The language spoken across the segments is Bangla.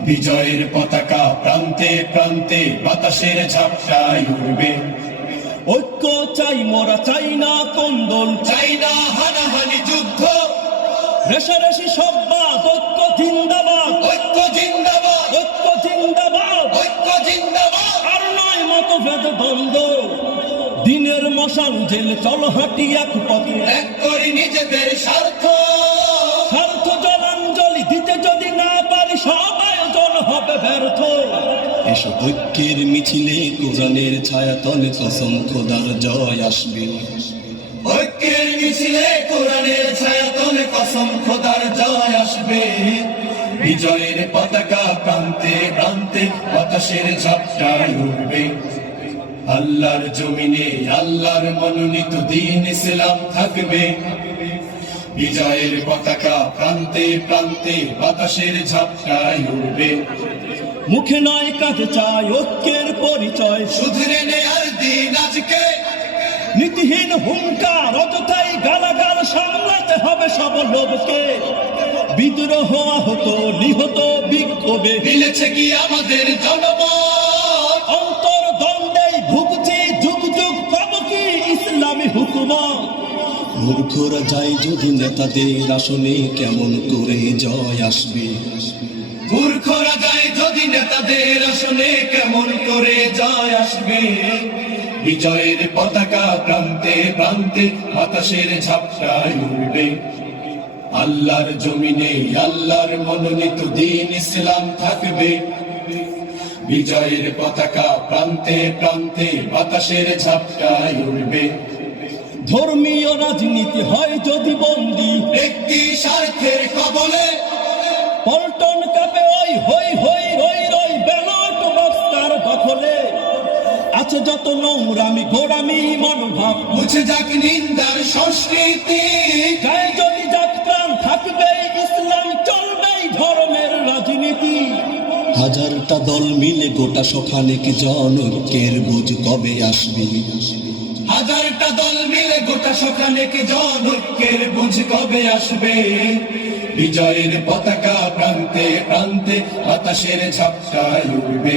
বিজয়ের পতাকা প্রান্তে প্রান্তে বাতাসের ঝাপটায় উড়বে। ঐক্য চাই, মোরা চাই না কন্দল। চাই না হানাহানি যুদ্ধ। রেশারেশি সব্বাদ ঐক্য জিন্দাবাদ। ঐক্য জিন্দাবাদ। ঐক্য জিন্দাবাদ। ঐক্য জিন্দাবাদ। আর নয় মতভেদ দ্বন্দ্ব। দিনের মশাল জেল চল হাঁটি এক পথে। ত্যাগ করি নিজেদের স্বার্থ। এসব ঐক্যের মিছিলে কোরআনের ছায়া তলে কসম খোদার জয় আসবে। ঐক্যের মিছিলে কোরআনের ছায়াতলে কসম খোদার জয় আসবে। বিজয়ের পতাকা প্রান্তে প্রান্তে বাতাসের ঝাপটায় উঠবে। আল্লাহর জমিনে আল্লাহর মনোনীত দিন ইসলাম থাকবে। বিজয়ের পতাকা প্রান্তে প্রান্তে বাতাসের ঝাপটায় উঠবে। মুখে নয় কাজে চাই ঐক্যের পরিচয়। শুধরে নেয়ার দিন আজকে। নীতিহীন হুঙ্কার অযথাই গালাগাল সামলাতে হবে সব লোককে। বিদ্রোহ আহত নিহত বিক্ষোভে। মিলেছে কি আমাদের জনমত? অন্তর দ্বন্দ্বে ভুগছি যুগ যুগ পাব কি ইসলামী হুকুমত? মূর্খরা যায় যদি নেতাদের আসনে কেমন করে জয় আসবে। মূর্খরা যায় যদি নেতাদের আসনে কেমন করে জয় আসবে। বিজয়ের পতাকা প্রান্তে প্রান্তে বাতাসের ঝাপটায় উঠবে। আল্লাহর জমিনে আল্লাহর মনোনীত দিন ইসলাম থাকবে। বিজয়ের পতাকা প্রান্তে প্রান্তে বাতাসের ঝাপটায় উঠবে। ধর্মীয় রাজনীতি হয় যদি আছে যত নোংরামি গোড়ামি মনোভাব। মুছে যাক নিন্দার সংস্কৃতি। গায়ে যদি জাত প্রাণ থাকবে ইসলাম চলবেই ধর্মের রাজনীতি। হাজারটা দল মিলে গোটা সখানেক জনকের বুঝ কবে আসবে? হাজারটা দল মিলে গোটা সকালে কে জনকের বুঝ কবে আসবে? বিজয়ের পতাকা প্রান্তে প্রান্তে বাতাসের ঝাপটায় উঠবে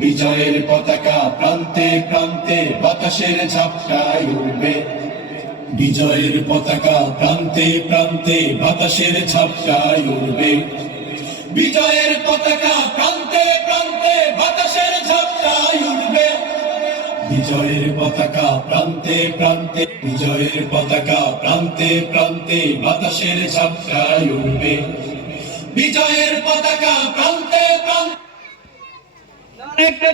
বিজয়ের পতাকা প্রান্তে প্রান্তে বাতাসের ঝাপটায় উড়বে। বিজয়ের পতাকা প্রান্তে প্রান্তে বাতাসের ঝাপটায় উড়বে। বিজয়ের পতাকা প্রান্তে প্রান্তে বাতাসের ঝাপটায় উড়বে। বিজয়ের পতাকা প্রান্তে প্রান্তে বিজয়ের পতাকা প্রান্তে প্রান্তে বাতাসের ঝাপটায় উঠবে বিজয়ের পতাকা প্রান্তে প্রান্তে connected.